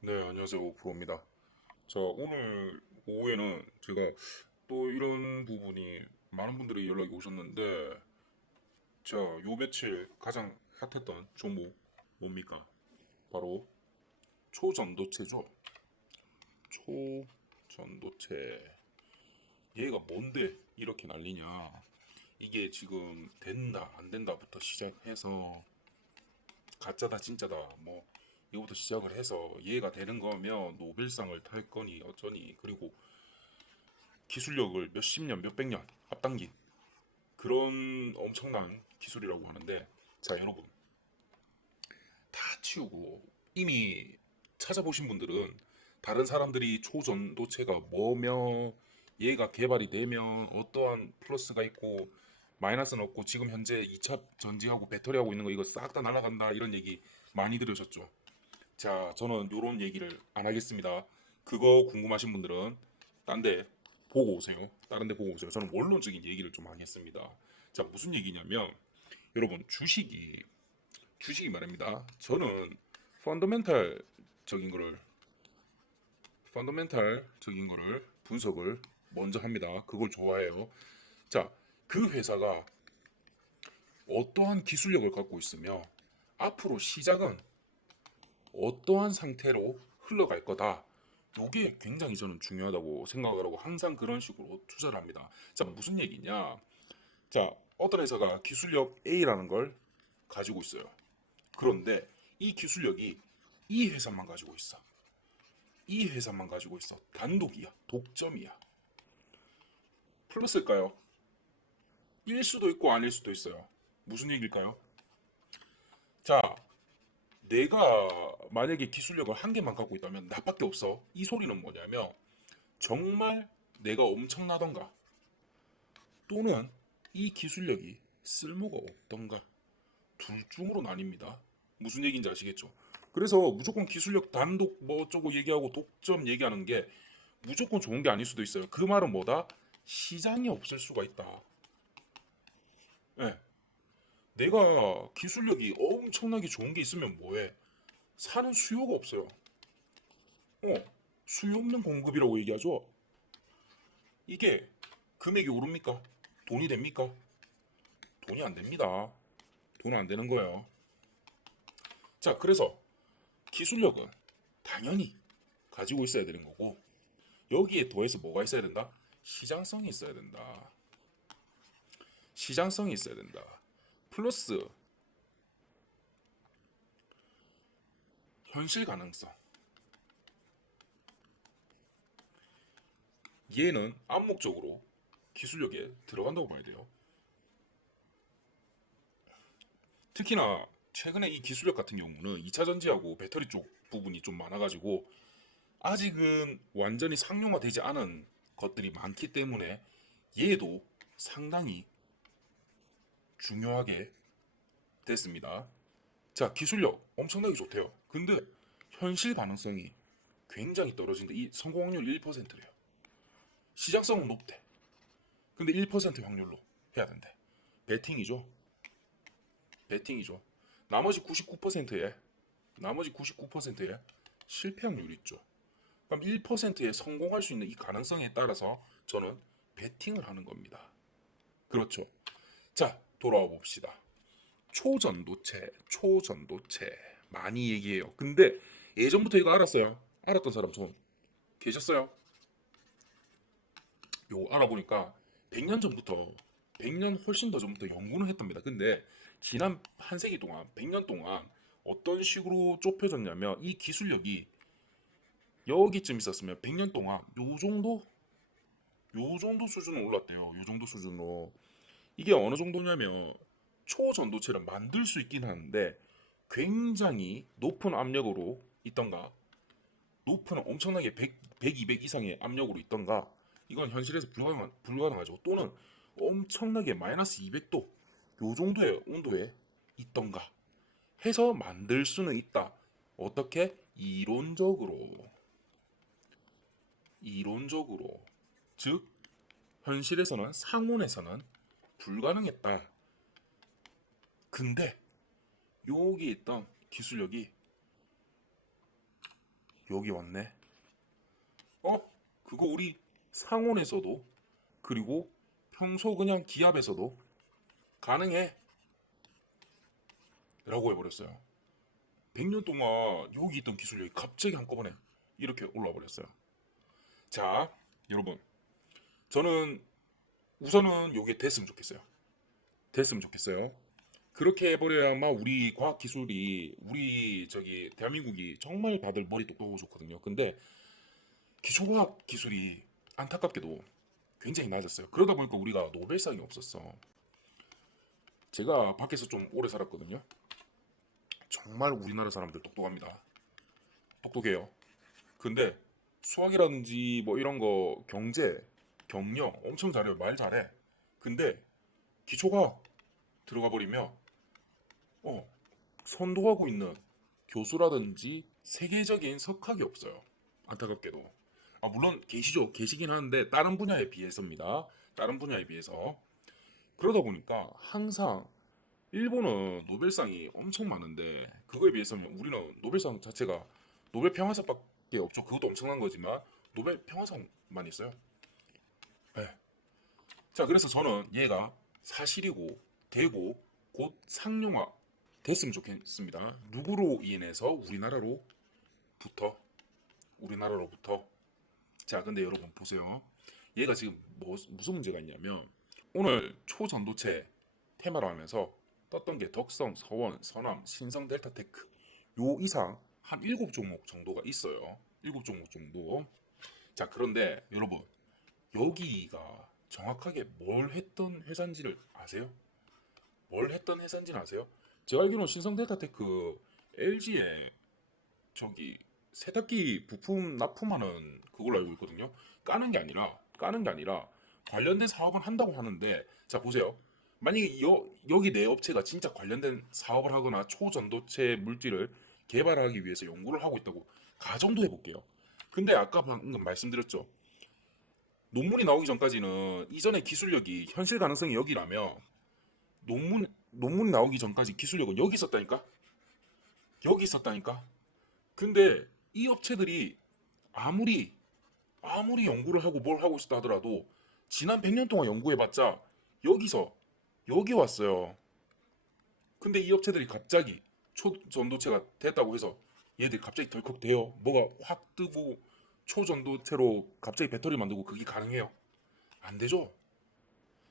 네, 안녕하세요. 오프로입니다. 자, 오늘 오후에는 제가 또 이런 부분이 많은 분들이 연락이 오셨는데, 자, 요 며칠 가장 핫했던 종목 뭡니까? 바로 초전도체죠. 초전도체. 얘가 뭔데 이렇게 난리냐? 이게 지금 된다, 안 된다부터 시작해서 가짜다, 진짜다, 뭐 이거부터 시작을 해서 얘가 되는 거면 노벨상을 탈 거니 어쩌니 그리고 기술력을 몇십 년, 몇백 년 앞당긴 그런 엄청난 기술이라고 하는데, 자, 여러분, 다 치우고 이미 찾아보신 분들은 다른 사람들이 초전도체가 뭐며 얘가 개발이 되면 어떠한 플러스가 있고 마이너스는 없고 지금 현재 2차 전지하고 배터리하고 있는 거 이거 싹 다 날아간다 이런 얘기 많이 들으셨죠? 자, 저는 요런 얘기를 안 하겠습니다. 그거 궁금하신 분들은 딴 데 보고 오세요. 다른 데 보고 오세요. 저는 원론적인 얘기를 좀 하겠습니다. 자, 무슨 얘기냐면 여러분 주식이 말입니다. 저는 펀더멘탈적인 거를 펀더멘탈적인 거를 분석을 먼저 합니다. 그걸 좋아해요. 자, 그 회사가 어떠한 기술력을 갖고 있으며 앞으로 시장은 어떠한 상태로 흘러갈 거다. 이게 굉장히 저는 중요하다고 생각을 하고 항상 그런 식으로 투자를 합니다. 자, 무슨 얘기냐? 자, 어떤 회사가 기술력 A라는 걸 가지고 있어요. 그런데 이 기술력이 이 회사만 가지고 있어. 이 회사만 가지고 있어. 단독이야. 독점이야. 플러스일까요? 일 수도 있고 아닐 수도 있어요. 무슨 얘기일까요? 자, 내가 만약에 기술력을 한 개만 갖고 있다면 나밖에 없어. 이 소리는 뭐냐면 정말 내가 엄청나던가 또는 이 기술력이 쓸모가 없던가 둘 중으로 나뉩니다. 무슨 얘기인지 아시겠죠? 그래서 무조건 기술력 단독 뭐 어쩌고 얘기하고 독점 얘기하는 게 무조건 좋은 게 아닐 수도 있어요. 그 말은 뭐다? 시장이 없을 수가 있다. 예. 내가 기술력이 엄청나게 좋은 게 있으면 뭐해? 사는 수요가 없어요. 어, 수요 없는 공급이라고 얘기하죠. 이게 금액이 오릅니까? 돈이 됩니까? 돈이 안 됩니다. 돈 안 되는 거예요. 자, 그래서 기술력은 당연히 가지고 있어야 되는 거고 여기에 더해서 뭐가 있어야 된다? 시장성이 있어야 된다. 시장성이 있어야 된다. 플러스 현실 가능성. 얘는 암묵적으로 기술력에 들어간다고 봐야 돼요. 특히나 최근에 이 기술력 같은 경우는 2차 전지하고 배터리 쪽 부분이 좀 많아가지고 아직은 완전히 상용화되지 않은 것들이 많기 때문에 얘도 상당히 중요하게 됐습니다. 자, 기술력 엄청나게 좋대요. 근데 현실 가능성이 굉장히 떨어진다. 이 성공 확률 1%래요. 시장성은 높대. 근데 1% 확률로 해야 된대. 베팅이죠. 베팅이죠. 나머지 99%에 나머지 99%에 실패 확률이 있죠. 그럼 1%에 성공할 수 있는 이 가능성에 따라서 저는 베팅을 하는 겁니다. 그렇죠. 자, 돌아와 봅시다. 초전도체 많이 얘기해요. 근데 예전부터 이거 알았어요. 알았던 사람 손 계셨어요? 요 알아보니까 100년 전부터 100년 훨씬 더 전부터 연구는 했답니다. 근데 지난 한 세기 동안 100년 동안 어떤 식으로 좁혀졌냐면 이 기술력이 여기쯤 있었으면 100년 동안 요 정도 수준으로 올랐대요. 요 정도 수준으로. 이게 어느 정도냐면 초전도체를 만들 수 있긴 하는데 굉장히 높은 압력으로 있던가 높은 엄청나게 100, 200 이상의 압력으로 있던가 이건 현실에서 불가능하죠. 또는 엄청나게 마이너스 200도 요 정도의 온도에 있던가 해서 만들 수는 있다. 어떻게? 이론적으로. 즉 현실에서는 상온에서는 불가능했다. 근데 여기 있던 기술력이 여기 왔네. 그거 우리 상온에서도 그리고 평소 그냥 기압에서도 가능해 라고 해버렸어요. 100년 동안 여기 있던 기술력이 갑자기 한꺼번에 이렇게 올라와 버렸어요. 자, 여러분, 저는 우선은 요게 됐으면 좋겠어요. 됐으면 좋겠어요. 그렇게 해버려야만 우리 과학 기술이 우리 저기 대한민국이 정말 다들 머리 똑똑하고 좋거든요. 근데 기초과학 기술이 안타깝게도 굉장히 낮았어요. 그러다 보니까 우리가 노벨상이 없었어. 제가 밖에서 좀 오래 살았거든요. 정말 우리나라 사람들 똑똑합니다. 똑똑해요. 근데 수학이라든지 뭐 이런 거 경제, 경영 엄청 잘해요. 말 잘해. 근데 기초과학 들어가 버리면 선도하고 있는 교수라든지 세계적인 석학이 없어요. 안타깝게도. 물론 계시죠. 계시긴 하는데 다른 분야에 비해서입니다. 다른 분야에 비해서. 그러다 보니까 항상 일본은 노벨상이 엄청 많은데 그거에 비해서는 우리는 노벨상 자체가 노벨 평화상밖에 없죠. 그것도 엄청난 거지만 노벨 평화상만 있어요. 네. 자, 그래서 저는 얘가 사실이고 되고 곧 상용화 됐으면 좋겠습니다. 누구로 인해서 우리나라로부터. 자, 근데 여러분 보세요. 얘가 지금 무슨 문제가 있냐면 오늘 초전도체 테마로 하면서 떴던 게 덕성, 서원, 서남, 신성, 델타 테크 요 이상 한 7종목 정도가 있어요. 7종목 정도. 자, 그런데 여러분 여기가 정확하게 뭘 했던 회사인지를 아세요? 뭘 했던 회사인지는 아세요? 제가 알기로는 신성 델타 테크 LG에 저기 세탁기 부품 납품하는 그걸로 알고 있거든요. 까는 게 아니라 관련된 사업은 한다고 하는데 자 보세요. 만약에 여기 내 업체가 진짜 관련된 사업을 하거나 초전도체 물질을 개발하기 위해서 연구를 하고 있다고 가정도 해볼게요. 근데 아까 방금 말씀드렸죠. 논문이 나오기 전까지는 이전의 기술력이 현실 가능성이 여기라면 논문이 나오기 전까지 기술력은 여기 있었다니까. 근데 이 업체들이 아무리 연구를 하고 뭘 하고 있었다 하더라도 지난 100년 동안 연구해봤자 여기서 여기 왔어요. 근데 이 업체들이 갑자기 초전도체가 됐다고 해서 얘들이 갑자기 덜컥 돼요. 뭐가 확 뜨고 초전도체로 갑자기 배터리 만들고 그게 가능해요? 안 되죠.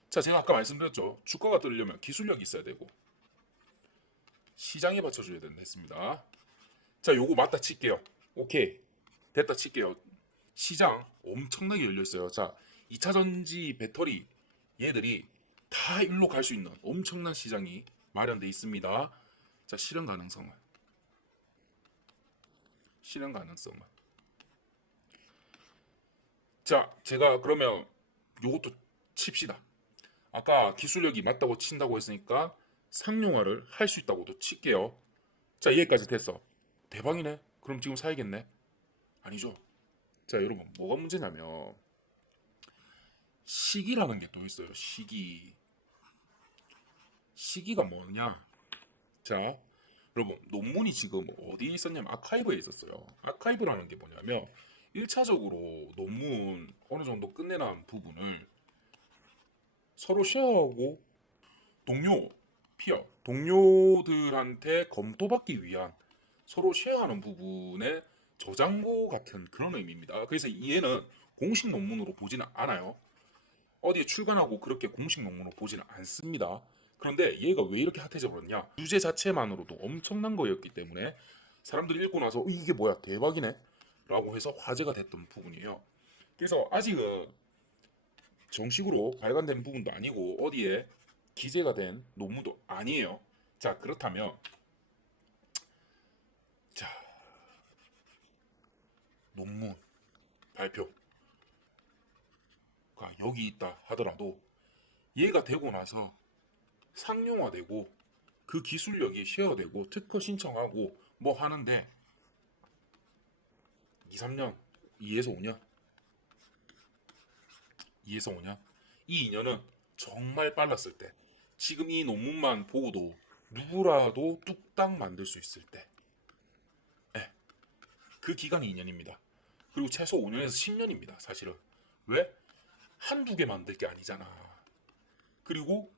자, 제가 아까 말씀드렸죠. 주가가 뜨려면 기술력이 있어야 되고 시장에 받쳐줘야 된다 했습니다. 자, 요거 맞다 칠게요. 오케이. 됐다 칠게요. 시장 엄청나게 열려있어요. 자, 2차 전지 배터리 얘들이 다 일로 갈 수 있는 엄청난 시장이 마련돼 있습니다. 자, 실현 가능성은. 자, 제가 그러면 요것도 칩시다. 아까 기술력이 맞다고 친다고 했으니까 상용화를 할 수 있다고도 칠게요. 자, 여기까지 됐어. 대박이네. 그럼 지금 사야겠네. 아니죠. 자, 여러분 뭐가 문제냐면 시기라는 게 또 있어요. 시기가 뭐냐? 자, 여러분 논문이 지금 어디에 있었냐면 아카이브에 있었어요. 아카이브라는 게 뭐냐면 1차적으로 논문 어느 정도 끝내난 부분을 서로 쉐어하고 동료들한테 검토받기 위한 서로 쉐어하는 부분의 저장고 같은 그런 의미입니다. 그래서 얘는 공식 논문으로 보지는 않아요. 어디에 출간하고 그렇게 공식 논문으로 보지는 않습니다. 그런데 얘가 왜 이렇게 핫해져 버렸냐? 주제 자체만으로도 엄청난 거였기 때문에 사람들이 읽고 나서 이게 뭐야 대박이네 라고 해서 화제가 됐던 부분이에요. 그래서 아직은 정식으로 발간된 부분도 아니고 어디에 기재가 된 논문도 아니에요. 자, 그렇다면 자, 논문 발표가 여기 있다 하더라도 얘가 되고 나서 상용화되고 그 기술력이 쉐어되고 특허 신청하고 뭐 하는데 2, 3년, 2에서 5년, 2에서 5년, 이 2년은 정말 빨랐을 때 지금 이 논문만 보고도 누구라도 뚝딱 만들 수 있을 때 그 기간이 2년입니다. 그리고 최소 5년에서 10년입니다. 사실은. 왜? 한두 개 만들 게 아니잖아. 그리고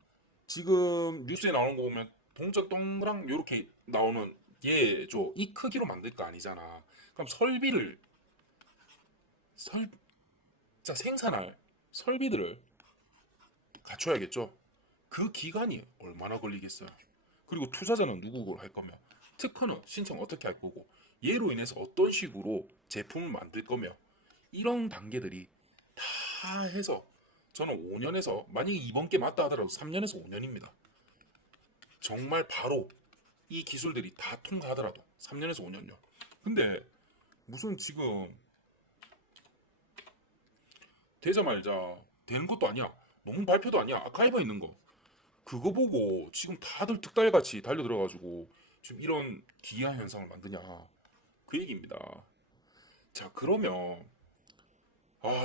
지금 뉴스에 나오는 거 보면 동전 동그랑 이렇게 나오는 얘죠. 이 크기로 만들 거 아니잖아. 그럼 자, 생산할 설비들을 갖춰야겠죠. 그 기간이 얼마나 걸리겠어요. 그리고 투자자는 누구로 할 거며, 특허는 신청 어떻게 할 거고, 얘로 인해서 어떤 식으로 제품을 만들 거며, 이런 단계들이 다 해서 저는 5년에서, 만약에 이번 게 맞다 하더라도 3년에서 5년입니다. 정말 바로 이 기술들이 다 통과하더라도 3년에서 5년요. 근데 무슨 지금 되자마자 되는 것도 아니야. 논문 발표도 아니야. 아카이브에 있는 거. 그거 보고 지금 다들 득달같이 달려들어가지고 지금 이런 기이한 현상을 만드냐. 그 얘기입니다. 자, 그러면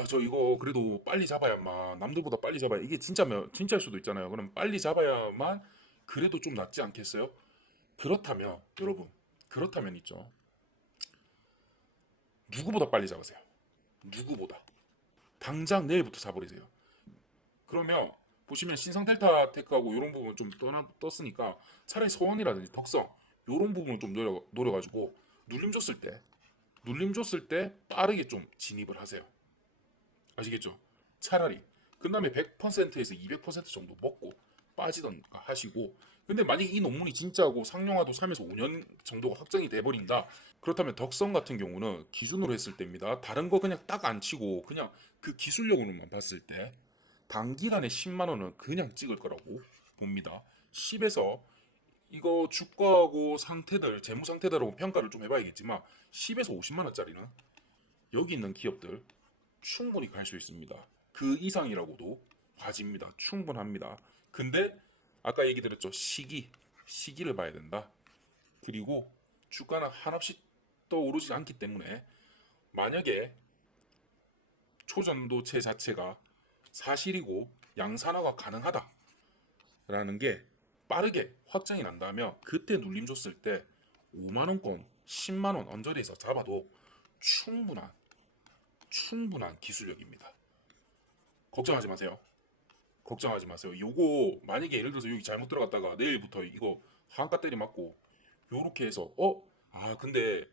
저 이거 그래도 빨리 잡아야만, 남들보다 빨리 잡아야, 이게 진짜일 수도 있잖아요. 그럼 빨리 잡아야만 그래도 좀 낫지 않겠어요? 그렇다면 여러분, 그렇다면 있죠. 누구보다 빨리 잡으세요. 누구보다. 당장 내일부터 잡아버리세요. 그러면 보시면 신상 델타 테크하고 이런 부분 좀 떴으니까 차라리 서원이라든지 덕성 이런 부분을 좀 노려가지고 눌림 줬을 때 빠르게 좀 진입을 하세요. 아시겠죠? 차라리 그 다음에 100%에서 200% 정도 먹고 빠지던가 하시고, 근데 만약에 이 논문이 진짜고 상용화도 3에서 5년 정도가 확정이 돼버린다, 그렇다면 덕성 같은 경우는 기준으로 했을 때입니다. 다른 거 그냥 딱 안 치고 그냥 그 기술력으로만 봤을 때 단기간에 10만 원은 그냥 찍을 거라고 봅니다. 10에서 이거 주가하고 상태들, 재무 상태들하고 평가를 좀 해봐야겠지만 10에서 50만 원짜리는 여기 있는 기업들 충분히 갈 수 있습니다. 그 이상이라고도 봐집니다. 충분합니다. 근데 아까 얘기 드렸죠. 시기를 봐야 된다. 그리고 주가는 한없이 떠오르지 않기 때문에 만약에 초전도체 자체가 사실이고 양산화가 가능하다라는 게 빠르게 확정이 난다면 그때 눌림 줬을 때 5만 원권, 10만 원 언저리에서 잡아도 충분한 기술력입니다. 걱정하지 마세요. 걱정하지 마세요. 요거 만약에 예를 들어서 여기 잘못 들어갔다가 내일부터 이거 한가 때리 맞고 요렇게 해서 근데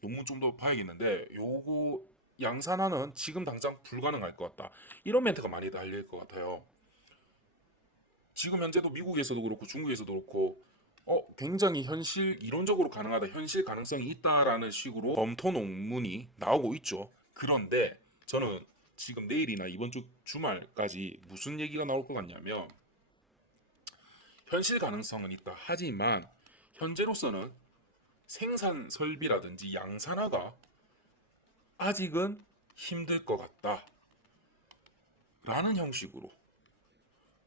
논문 좀 더 봐야겠는데 요거 양산화는 지금 당장 불가능할 것 같다, 이런 멘트가 많이 달릴 것 같아요. 지금 현재도 미국에서도 그렇고 중국에서도 그렇고 굉장히 이론적으로 가능하다, 현실 가능성이 있다라는 식으로 검토 논문이 나오고 있죠. 그런데 저는 지금 내일이나 이번 주 주말까지 무슨 얘기가 나올 것 같냐면, 현실 가능성은 있다 하지만 현재로서는 생산 설비라든지 양산화가 아직은 힘들 것 같다 라는 형식으로,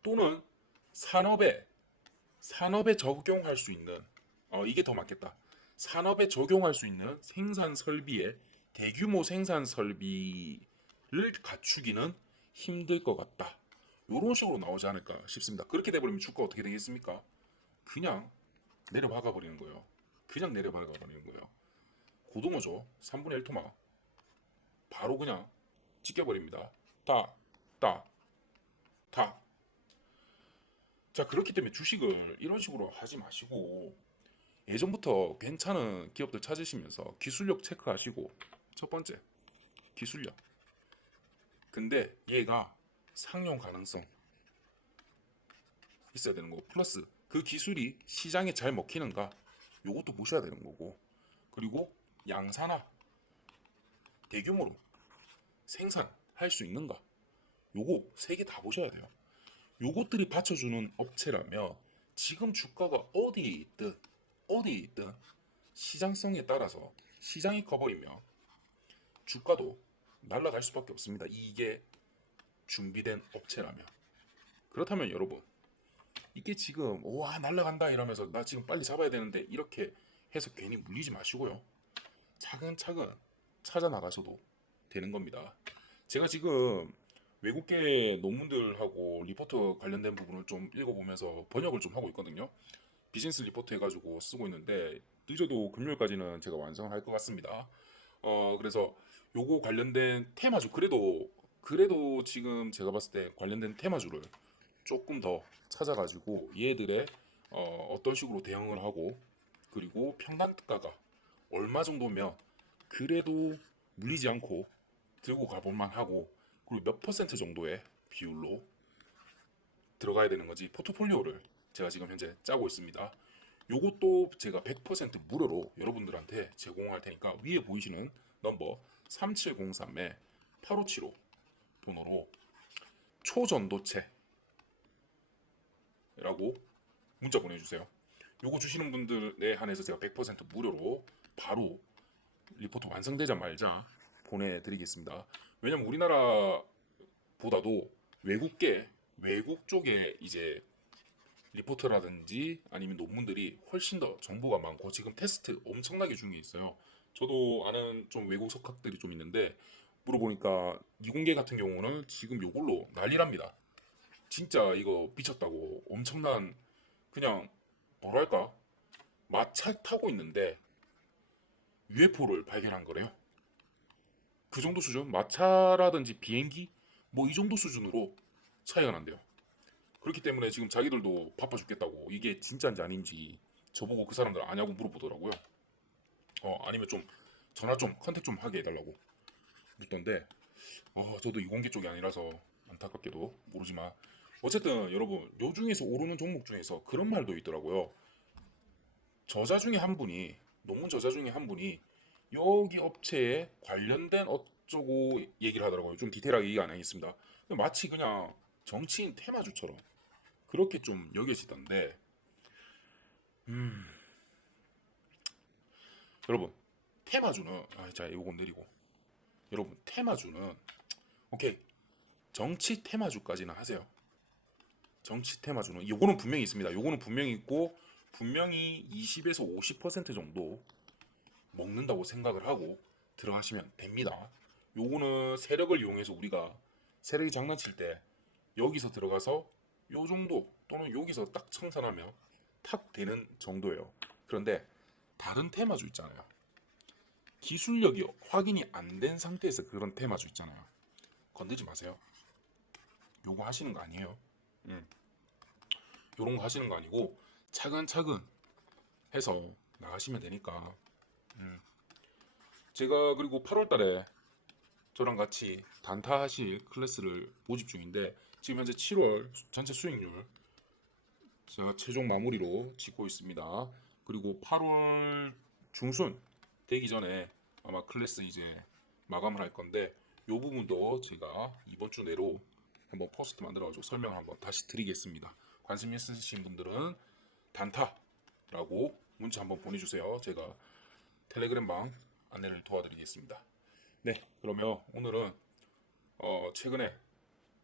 또는 산업에 적용할 수 있는, 이게 더 맞겠다, 산업에 적용할 수 있는 생산 설비의 대규모 생산 설비를 갖추기는 힘들 것 같다, 이런 식으로 나오지 않을까 싶습니다. 그렇게 돼버리면 주가 어떻게 되겠습니까? 그냥 내려박아 버리는 거예요. 그냥 내려박아 버리는 거예요. 고등어죠. 3분의 1 토막 바로 그냥 찢겨버립니다. 다, 다, 다. 자, 그렇기 때문에 주식을 이런 식으로 하지 마시고 예전부터 괜찮은 기업들 찾으시면서 기술력 체크하시고, 첫 번째 기술력. 근데 얘가 상용 가능성 있어야 되는 거고, 플러스 그 기술이 시장에 잘 먹히는가, 요것도 보셔야 되는 거고, 그리고 양산화 대규모로 생산할 수 있는가, 요거 세 개 다 보셔야 돼요. 요것들이 받쳐주는 업체라면 지금 주가가 어디에 있든 시장성에 따라서 시장이 커버리면 주가도 날아갈 수밖에 없습니다. 이게 준비된 업체라면. 그렇다면 여러분, 이게 지금 와 날아간다 이러면서 나 지금 빨리 잡아야 되는데 이렇게 해서 괜히 물리지 마시고요. 차근차근 찾아 나가셔도 되는 겁니다. 제가 지금 외국계 논문들하고 리포트 관련된 부분을 좀 읽어보면서 번역을 좀 하고 있거든요. 비즈니스 리포트 해가지고 쓰고 있는데 늦어도 금요일까지는 제가 완성할 것 같습니다. 그래서 요거 관련된 테마주 그래도 지금 제가 봤을 때 관련된 테마주를 조금 더 찾아가지고 얘들의 어떤 식으로 대응을 하고 그리고 평단가가 얼마 정도면 그래도 물리지 않고 들고 가볼만 하고 그리고 몇 퍼센트 정도의 비율로 들어가야 되는 건지 포트폴리오를 제가 지금 현재 짜고 있습니다. 요것도 제가 100% 무료로 여러분들한테 제공할 테니까 위에 보이시는 넘버 3703에 8575 번호로 초전도체라고 문자 보내주세요. 요거 주시는 분들에 한해서 제가 100% 무료로 바로 리포트 완성되자마자 보내드리겠습니다. 왜냐면 우리나라보다도 외국 쪽에 이제 리포트라든지 아니면 논문들이 훨씬 더 정보가 많고 지금 테스트 엄청나게 중요해 있어요. 저도 아는 좀 외국 석학들이 좀 있는데 물어보니까 이공계 같은 경우는 지금 요걸로 난리랍니다. 진짜 이거 미쳤다고 엄청난 그냥 뭐랄까 마차 타고 있는데 UFO를 발견한 거래요. 그 정도 수준? 마차라든지 비행기 뭐 이 정도 수준으로 차이가 난대요. 그렇기 때문에 지금 자기들도 바빠 죽겠다고 이게 진짜인지 아닌지 저보고 그 사람들 아냐고 물어보더라고요. 아니면 좀 전화 좀 컨택 좀 하게 해달라고 묻던데 저도 이공계 쪽이 아니라서 안타깝게도 모르지만 어쨌든 여러분 요 중에서 오르는 종목 중에서 그런 말도 있더라고요. 저자 중에 한 분이 논문 저자 중에 한 분이 여기 업체에 관련된 어쩌고 얘기를 하더라고요. 좀 디테일하게 얘기 안 하겠습니다. 마치 그냥 정치인 테마주처럼 그렇게 좀 여겨지던데 여러분 테마주는 자 이거 내리고 여러분 테마주는 오케이 정치 테마주까지는 하세요. 정치 테마주는 요거는 분명히 있습니다. 요거는 분명히 있고 분명히 20에서 50% 정도 먹는다고 생각을 하고 들어가시면 됩니다. 요거는 세력을 이용해서 우리가 세력이 장난칠 때 여기서 들어가서 요 정도 또는 여기서 딱 청산하면 탁 되는 정도예요. 그런데 다른 테마주 있잖아요. 기술력이 확인이 안 된 상태에서 그런 테마주 있잖아요. 건들지 마세요. 요거 하시는 거 아니에요. 요런 거 하시는 거 아니고 차근차근 해서 나가시면 되니까. 제가 그리고 8월 달에 저랑 같이 단타 하실 클래스를 모집 중인데 지금 현재 7월 전체 수익률 제가 최종 마무리로 짓고 있습니다. 그리고 8월 중순 되기 전에 아마 클래스 이제 마감을 할 건데 요 부분도 제가 이번 주 내로 한번 포스트 만들어가지고 설명 한번 다시 드리겠습니다. 관심 있으신 분들은 단타라고 문자 한번 보내주세요. 제가 텔레그램방 안내를 도와드리겠습니다. 네, 그러면 오늘은 최근에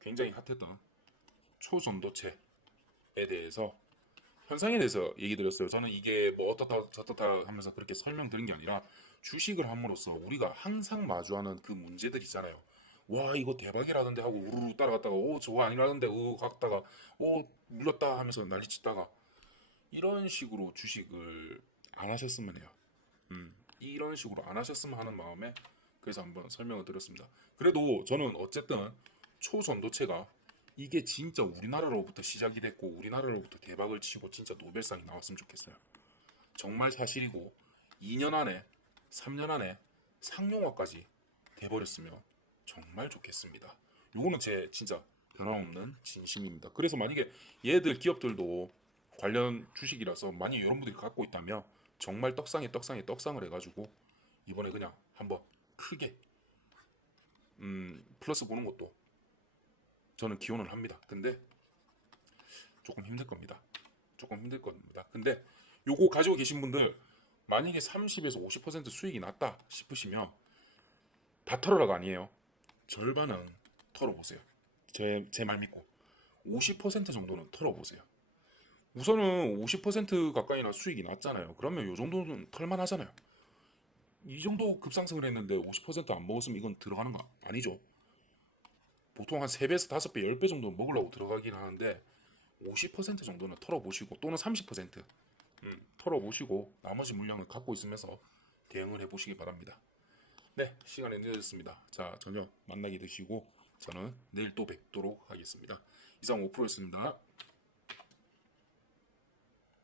굉장히 핫했던 초전도체에 대해서 현상에 대해서 얘기 드렸어요. 저는 이게 뭐 어떻다 저떻다 하면서 그렇게 설명드린 게 아니라 주식을 함으로써 우리가 항상 마주하는 그 문제들 있잖아요. 와 이거 대박이라던데 하고 우르르 따라갔다가 오 저거 아니라던데 갔다가 오 물렸다 하면서 난리치다가 이런 식으로 주식을 안 하셨으면 해요. 이런 식으로 안 하셨으면 하는 마음에 그래서 한번 설명을 드렸습니다. 그래도 저는 어쨌든 초전도체가 이게 진짜 우리나라로부터 시작이 됐고 우리나라로부터 대박을 치고 진짜 노벨상이 나왔으면 좋겠어요. 정말 사실이고 2년 안에 3년 안에 상용화까지 돼버렸으면 정말 좋겠습니다. 요거는 제 진짜 변함없는 진심입니다. 그래서 만약에 얘들 기업들도 관련 주식이라서 만약 여러분들이 갖고 있다면 정말 떡상을 해가지고 이번에 그냥 한번 크게 플러스 보는 것도 저는 기원을 합니다. 근데 조금 힘들 겁니다. 조금 힘들 겁니다. 근데 요거 가지고 계신 분들 만약에 30에서 50% 수익이 났다 싶으시면 다 털어라가 아니에요. 절반은 털어보세요. 제 말 믿고 50% 정도는 털어보세요. 우선은 50% 가까이나 수익이 났잖아요. 그러면 요 정도는 털만 하잖아요. 이 정도 급상승을 했는데 50%안 먹었으면 이건 들어가는 거 아니죠. 보통 한 3배에서 5배, 10배 정도 먹으려고 들어가긴 하는데 50% 정도는 털어보시고 또는 30% 털어보시고 나머지 물량을 갖고 있으면서 대응을 해보시기 바랍니다. 네, 시간이 늦어졌습니다. 자, 저녁 만나게 드시고 저는 내일 또 뵙도록 하겠습니다. 이상 5%였습니다.